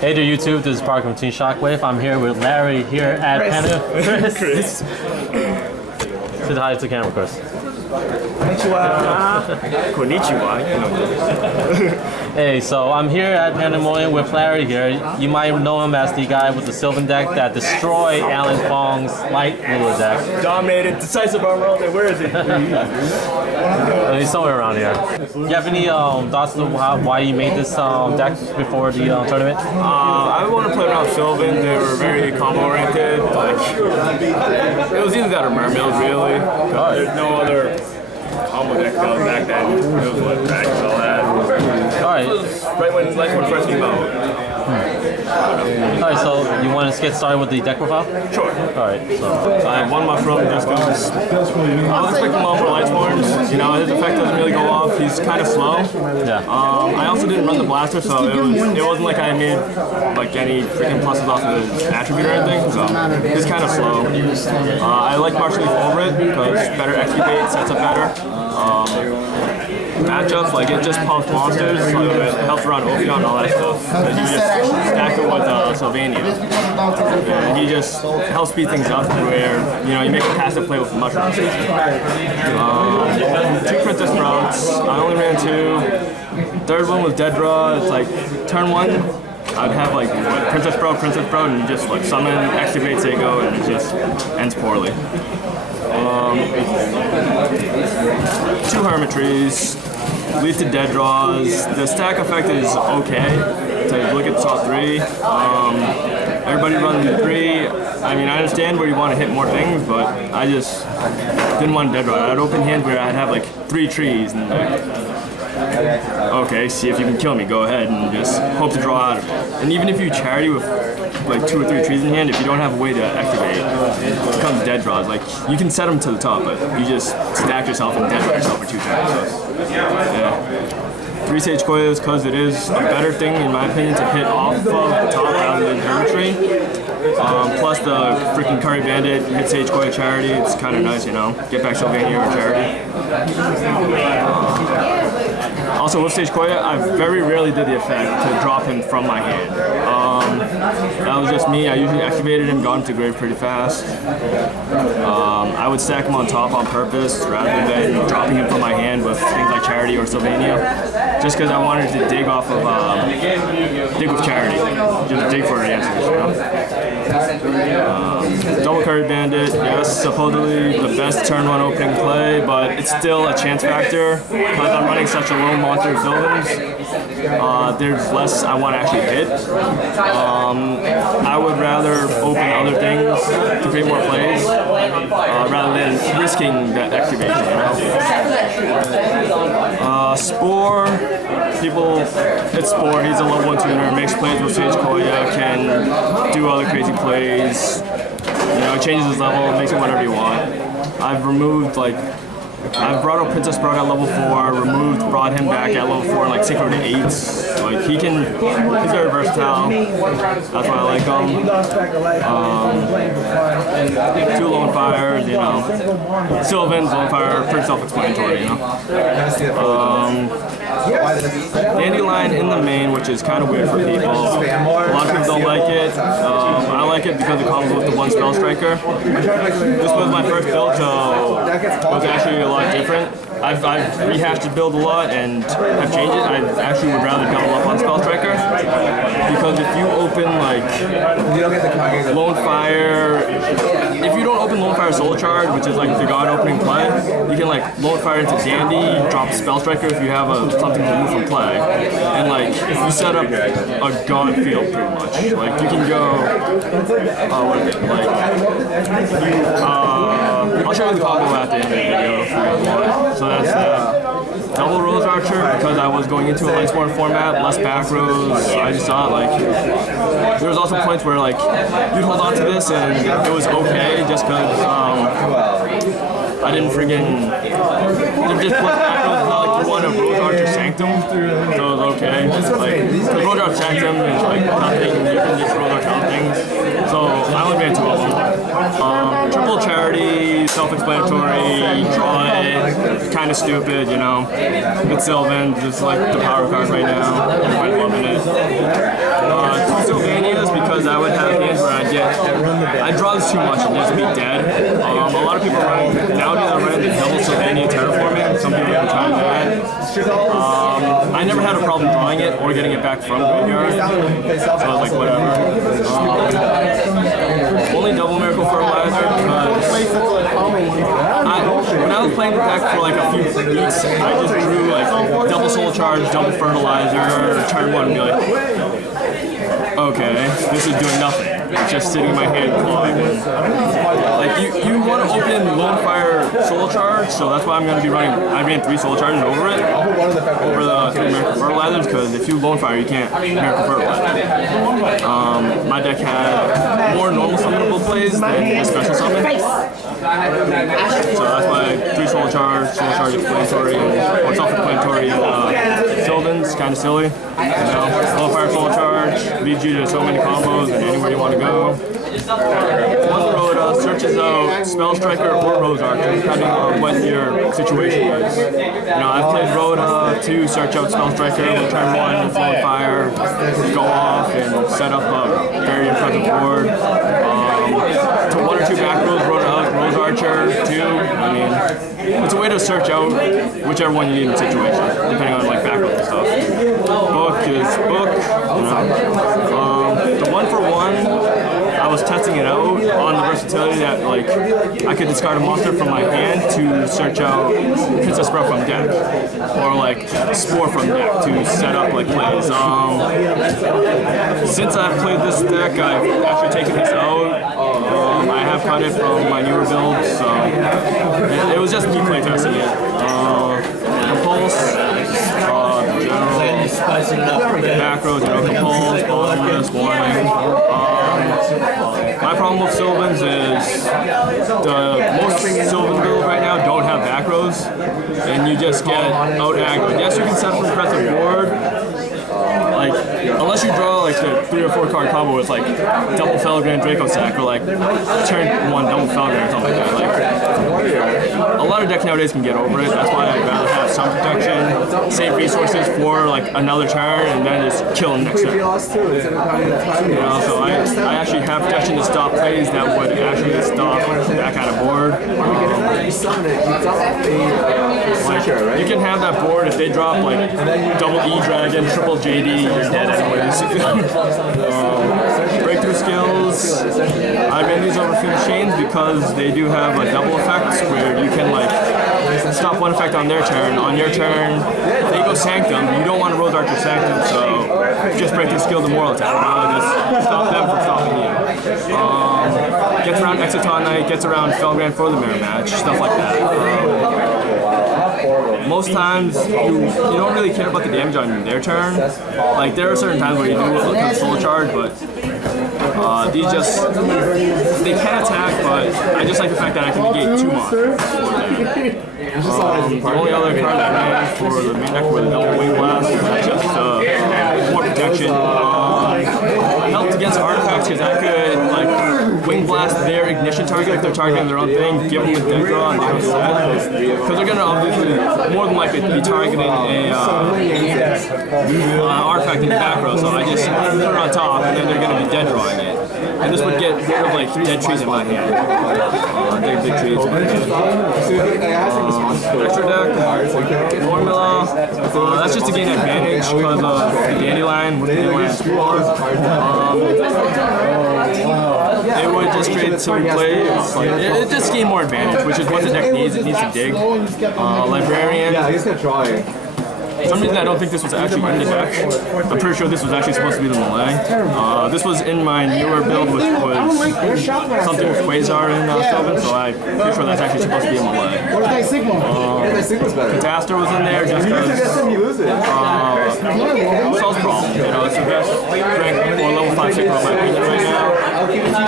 Hey there YouTube, this is Parker from Team Shockwave. I'm here with Larry here at Panda. Chris. Say hi to the camera, Chris. Konnichiwa. Hey, so I'm here at Pandemonium with Larry here. You might know him as the guy with the Sylvan deck that destroyed Alan Fong's light ruler deck. Dominated, decisive armor all day. Where is he? He's somewhere around here. Do you have any thoughts on why you made this deck before the tournament? I want to play around Sylvan. They were very combo oriented. Like, it was either that or Mermails, really. There's no other combo deck going back then. It was what Crack and all that. Alright. Right when Lightform first came out. Alright, so you want to get started with the deck profile? Sure. Alright, so I have one mushroom just because I was expecting more for Lightforms. You know, his effect doesn't really go off. He's kind of slow. Yeah. I also didn't run the blaster, so it wasn't like I made like any freaking pluses off of his attribute or anything. So he's kind of slow. I like Martial Leaf over it because better XP bait, sets up better. Matchups, like it just pumps monsters, so it helps around Ophion and all that stuff. But you just stack it with Sylvania. And he just helps speed things up where, you know, you make a passive play with the mushrooms. 2 Princess Sprouts. I only ran 2. Third one was Dead Draw. It's like turn 1. I'd have like what, Princess Sprout, and you just like summon, activate, Seiko, and it just ends poorly. 2 Hermitaries, lead to dead draws. The stack effect is okay. So look at the top 3. Everybody runs 3. I mean, I understand where you want to hit more things, but I just didn't want dead draw. I had open hands where I'd have like 3 trees and like, okay, see if you can kill me, go ahead and just hope to draw out of it. And even if you charity with like 2 or 3 trees in hand, if you don't have a way to activate, it becomes dead draws. Like, you can set them to the top, but you just stack yourself and dead draw yourself for 2 turns. So, yeah. 3 Sage Koyas, because it is a better thing, in my opinion, to hit off of the top rather than Hermitry. Plus the freaking Curry Bandit, hit Sage Koya Charity, it's kind of nice, you know. Get back Sylvania or Charity. Also with Sage Koya, I very rarely did the effect to drop him from my hand. That was just me. I usually activated him, got him to grave pretty fast. I would stack him on top on purpose rather than dropping him from my hand with things like Charity or Sylvania. Just because I wanted to dig off of, dig with Charity. Just dig for answers, you know? Double Curry Bandit, yes, supposedly the best turn 1 opening play, but it's still a chance factor because I'm running such a low monster of Sylvans. There's less I want to actually hit. I would rather open other things to create more plays rather than risking that activation, you know? Spore, it's Spore, he's a level 1 tuner, makes plays with Sage Koya, can do other crazy plays, you know, changes his level, makes it whatever you want. I've removed, like, I've brought up Princess Sprout at level 4, brought him back at level 4 in like 6 or 8s. Like, he's very versatile. That's why I like him. 2 Lone Fires, you know. Sylvan's Lone Fire, pretty self-explanatory, you know. Dandelion in the main, which is kind of weird for people. A lot of people don't like it. I like it because it comes with the 1 Spell Striker. This was my first build, so it was actually a lot different. I've rehashed the build a lot and have changed it. I actually would rather double up on Spell Striker because if you open like Lone Fire, if you don't open Lone Fire Soul Charge, which is like the god opening play, you can like Lone Fire into Dandy, drop Spell Striker if you have something to move from play, and like you set up a god field pretty much. Like you can go, what is it? Like I'll show you the combo at the end of the video if you guys want. So that's double Rose Archer because I was going into a Lightsworn format, less back rows. I just thought like there was also points where like you'd hold on to this and it was okay just because I didn't friggin' just put back rows like one of Rose Archer Sanctum, so it was okay. Like the Rose Archer Sanctum is like nothing, you can just Rose Archer out things. So I only ran 2 of them. Triple Charity, self-explanatory, draw it. kind of stupid, you know. It's Sylvan, just like the power card right now. Everybody loving it. Sylvanias because I would have hands where I'd draw this too much and just be dead. A lot of people nowadays are running the double Sylvania terraforming. Some people are trying that. I never had a problem drawing it or getting it back from graveyard, so I was like, whatever. Only double Miracle Fertilizer because when I was playing the deck for like a few weeks, I just drew like double Soul Charge, double Fertilizer, turn one and be like, okay, this is doing nothing. It's just sitting in my hand clawing. Like you want to open Lone Fire Soul Charge, so that's why I'm going to be running. I ran 3 Soul Charges over it, over the 3 Miracle Fertilizers, because if you Lone Fire, you can't Miracle Fertilizer. My deck had more normal summonable plays than a special summon. So that's why 3 Soul Charge Explanatory, or Self-Explanatory Sylvan's kind of silly. You know, Lone Fire Soul Charge leads you to so many combos and anywhere you want to go. One Rhoda searches out Spell Striker or Rose Archer, depending on what your situation is. You know, I've played Rhoda to search out Spell Striker, turn 1, Lone Fire, go off and set up a very impressive board. To 1 or 2 back rows, Rhoda Rose Archer, 2. I mean, it's a way to search out whichever one you need in the situation, depending on like back rows and stuff. Book is book. You know. The 1 for 1. I was testing it out on the versatility that like I could discard a monster from my hand to search out Princess Sprout from deck, or like Spore from deck to set up like plays. Since I've played this deck, I've actually taken this out. I have cut it from my newer build, so it was just me play testing it. Compulse, general, macros, compulse, bottomless, warning. My problem with Sylvans is most Sylvan builds right now don't have back rows, and you just get out aggro. Yes, you can set up an impressive board, like unless you draw like the 3 or 4 card combo with like double Felgrand Draco Sack or like turn 1 double Felgrand or something like that. Like, a lot of decks nowadays can get over it. That's why I'd rather have some protection, save resources for like another turn, and then just kill them next turn. You know, so I actually have protection to stop plays that would actually stop that kind of board. You can have that board if they drop like double E Dragon, triple JD, you're dead anyways. Breakthrough skills. I ran these over Field Chains because they do have a double effect where you can like stop one effect on their turn. On your turn, they go Sanctum. You don't want to Rose Archer Sanctum, so just Breakthrough Skill the Moral Attack. Just stop them from stopping you. Gets around Exciton Knight, gets around Felgrand for the mirror match, stuff like that. Most times you don't really care about the damage on their turn. Like there are certain times where you do look at the Soul Charge, but these just they can attack, but I just like the fact that I can negate 2 monsters. The only other card I ran for the main deck with a double Wing Blast is just more protection. Helped against artifacts because I could like Wing Blast their ignition target if they're targeting their own thing, give them the deck draw and they don't set. Because they're going to obviously more than likely be targeting a artifact in the back row, so I just put it on top and then they're going to be dead drawing it. And this would get rid of like dead trees in my hand. Big trees in my hand. Extra deck, formula. That's just to gain advantage because of the Dandelion with the Dandelion Spore. They would just trade so we play. It just gain more advantage, which is what the deck needs. It needs to dig. Librarian. Yeah, he's gonna try. For some reason I don't think this was actually in the deck. I'm pretty sure this was actually supposed to be the Malay. This was in my newer build, which was something with Quasar in Sylvan, so I'm pretty sure that's actually supposed to be a Malay. Catastor was in there just because solves problems. You know, it's the best rank or level 5 Sigma in my opinion right now.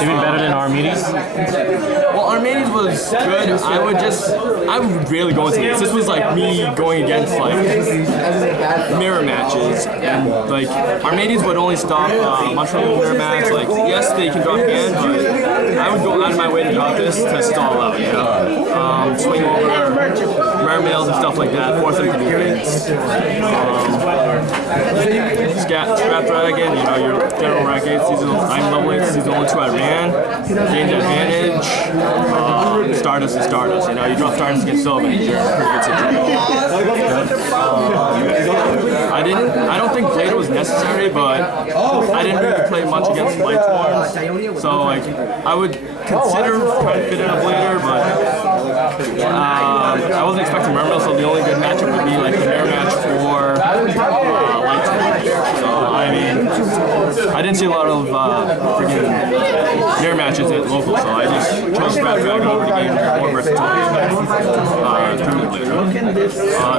Even better than Archimedes? Well, Archimedes was good. I would really go into this. This was like me going against like mirror matches, and like Archimedes would only stop Mushroom mirror match. Like yes, they can drop hand, but I would go out of my way to drop this to stall out. You know, swing over mirror mails and stuff like that, force them to do things. Scrap Dragon, you know, your general rank 8 season, I'm level 8 season 1 2 I ran, gained advantage. Stardust is Stardust, you know, you drop Stardust against Sylvan, you're in a pretty good situation. I don't think Blade was necessary, but I didn't really play much against Lightsworn, so like I would consider trying to fit in a Blader, but I wasn't expecting Mermail, so the only good matchup would be like the mirror match for Lightsworn. So I mean, I didn't see a lot of freaking mirror matches at local, so I just chose Scrap Dragon over to gain more versatility through the Blader.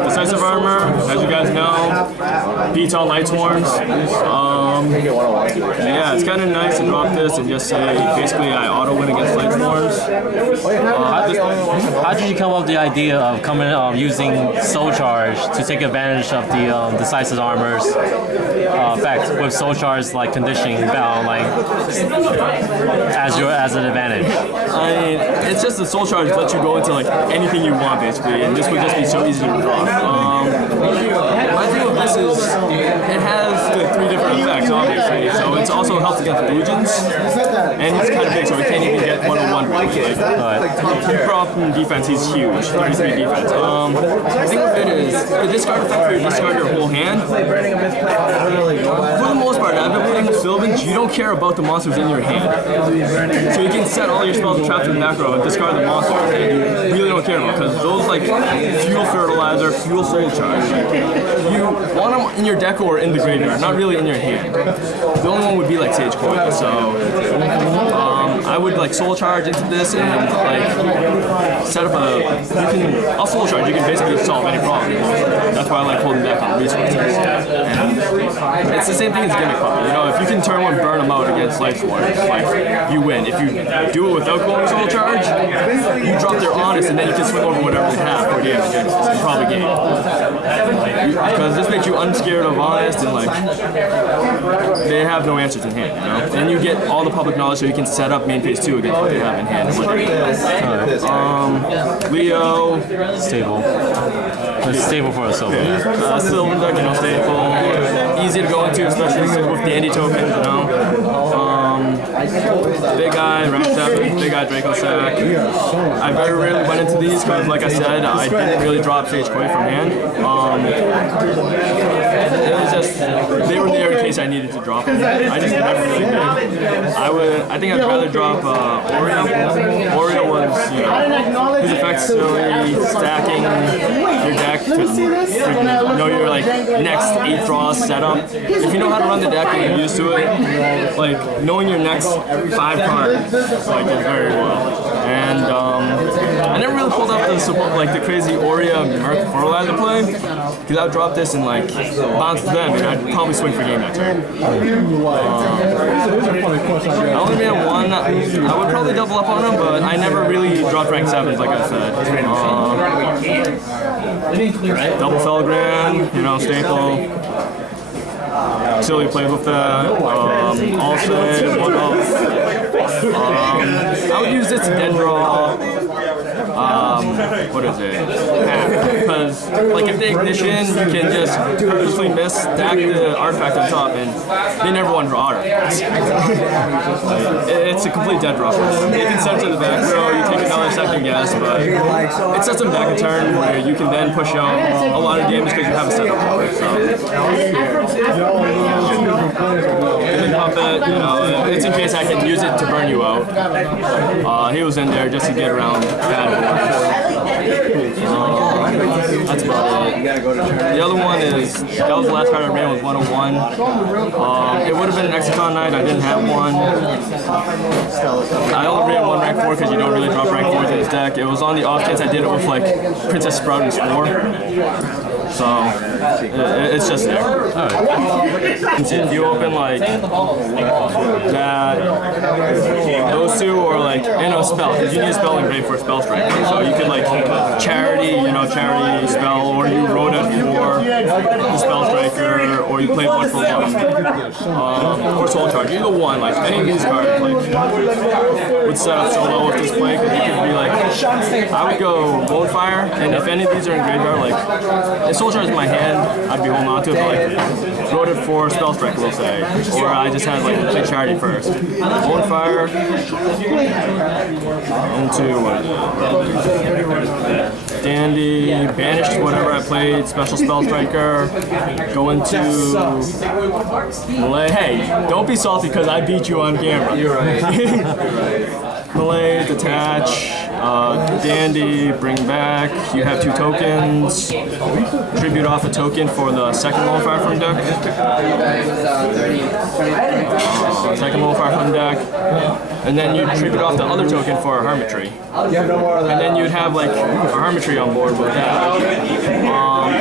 Decisive Armor, as you guys know, beats all Lightsworns. Yeah, it's kind of nice to drop this and just say basically I auto win against Lightsworns. How did you come up with the idea of using Soul Charge to take advantage of the Decisive Armor's effect with Soul Charge like conditioning like as an advantage? I mean, it's just the Soul Charge lets you go into like anything you want basically, and this would just be so easy to draw. My thing with this is it has the 3 different effects obviously, so it also helps against illusions, and he's kind of big, so he can't even get 101. Like problem defense, he's huge, 33 defense. The thing with it is the discard effect where you discard your whole hand. For the most part, I've been playing with Sylvans, you don't care about the monsters in your hand. So you can set all your spells trapped in the back row and discard the monsters that you really don't care about, because those like fuel fertilizer, fuel soul charge. You want them in your deck or in the graveyard, not really in your hand. The only one would be like Sage Coin, so I would like soul charge into this and like set up I'll soul charge, you can basically solve any problem. That's why I like holding back on resources. And it's the same thing as Gimmick Puppet, you know, if you can turn one burn them out against Lightsworn, like you win. If you do it without going soul charge, you drop their honest and then you can swing over whatever they have for damage and probably gain. Because this makes you unscared of honest and like they have no answers in hand, you know? And you get all the public knowledge so you can set up main phase 2 against what they have in hand. Leo. Stable. It's stable for a Sylvan. Sylvan deck, you know, stable. Easy to go into, especially with dandy tokens, you know. Big Eye, Rack 7, Big Eye Draco Sack. I very rarely went into these because, like I said, I didn't really drop Sage Koi from hand. It was just, they were there in case I needed to drop them. I just never really did. I think I'd rather drop Oreo. Oreo was, you know, his effect's silly, stacking your deck to know your like next 8 draws setup. If you know how to run the deck and get used to it, like knowing your next 5 cards like is very well. And I never really pulled up the crazy Oreo Merc Fertilizer play, because I would drop this and like bounce them, and I'd probably swing for game that turn. I only ran 1. I would probably double up on them, but I never really dropped rank 7s like I said. Double Felgran, you know, staple. Silly plays with that. Also, I would use this dead draw. What is it? Because, like, if they ignition, you can just purposely miss, stack the artifact on top, and they never want to draw artifacts. It's a complete dead draw. They can send to the back row, you take another second guess, but it sets them back a turn where you can then push out a lot of damage because you have a setup power. Puppet, you know, it's in case I can use it to burn you out. He was in there just to get around bad boards. That's about it. The other one is, that was the last card I ran, was 101. It would have been an Exicon night, I didn't have one. I only ran 1 rank 4 because you don't really drop rank 4s in this deck. It was on the off chance I did it with like Princess Sprout and Spore. So, it's just there. If you open like that, those 2 or like, spell, because you need a spell engraved for a spell strike. So you could like charity, charity spell, or you wrote it for the spell striker, or you play 1 for 1. Or Soul Charge, either one, like any of these cards, like would set up so well with this play, because you could be like, I would go Lone Fire, and if any of these are in graveyard, like, if Soul Charge is in my hand, I'd be holding on to it, but like, voted for Spell Strike, we'll say, or I just had like play Charity first. Lone Fire, Dandy, banished whatever I played, Special Spell Striker, go into Malay. Hey, don't be salty because I beat you on camera. You're right. Malay, detach, Dandy, bring back. You have 2 tokens. Tribute off a token for the second Lone Fire from deck. Second Lone Fire from deck. And then you tribute off the other token for a Hermitry. And then you'd have like a Hermitry on board with that.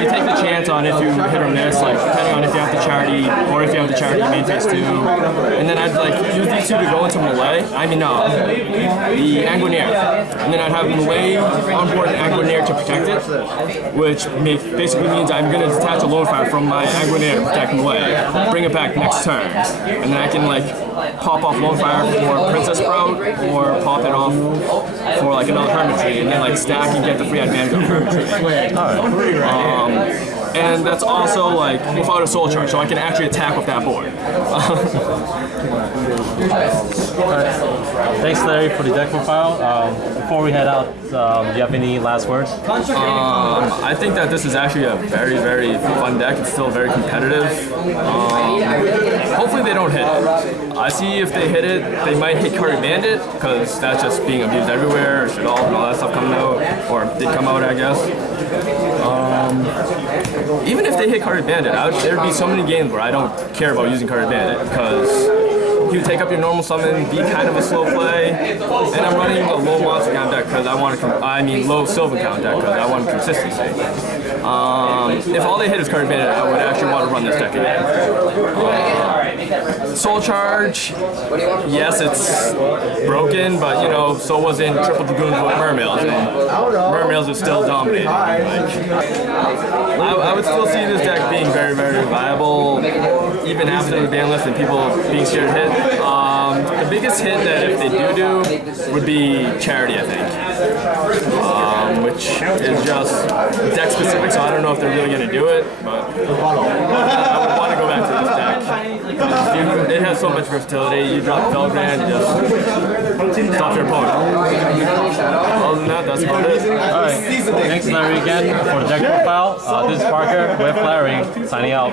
You take the chance on if you hit or miss, like depending on if you have the Charity or if you have the Charity main phase 2. And then I'd like use these 2 to go into Malay. The Anguineer. And then I'd have Malay on board and Anguineer to protect it, which basically means I'm going to detach a Lone Fire from my Anguineer to protect Malay, bring it back next turn, and then I can like pop off Lone Fire for Princess Sprout, or pop it off for like another Hermitry, and then like stack and get the free advantage of Hermitry. And that's also like without a Soul Charge, so I can actually attack with that board. Thanks, Larry, for the deck profile. Before we head out, do you have any last words? I think that this is actually a very, very fun deck. It's still very competitive. Hopefully they don't hit it. I see if they hit it, they might hit Curry Bandit, because that's just being abused everywhere, Shadol and all that stuff coming out, or did come out, I guess. Even if they hit Curry Bandit, there'd be so many games where I don't care about using Curry Bandit, because you take up your normal summon, be kind of a slow play, and I'm running a low monster count deck because I want to, low Sylvan count deck because I want consistency. If all they hit is Curry Bandit, I would actually want to run this deck again. Soul Charge, yes, it's broken, but you know, so was in Triple Dragoons with Mermails, and Mermails is still dominating. I would still see this deck being very, very viable, even after the ban list and people being scared to hit. The biggest hit that if they do would be Charity, I think, which is just deck specific, so I don't know if they're really going to do it, but I would want to go back to this deck. It has so much versatility. You drop Belgrand, you just stop your opponent. Other than that, that's about it. Alright, thanks Larry again for the deck profile. This is Parker with Larry, signing out.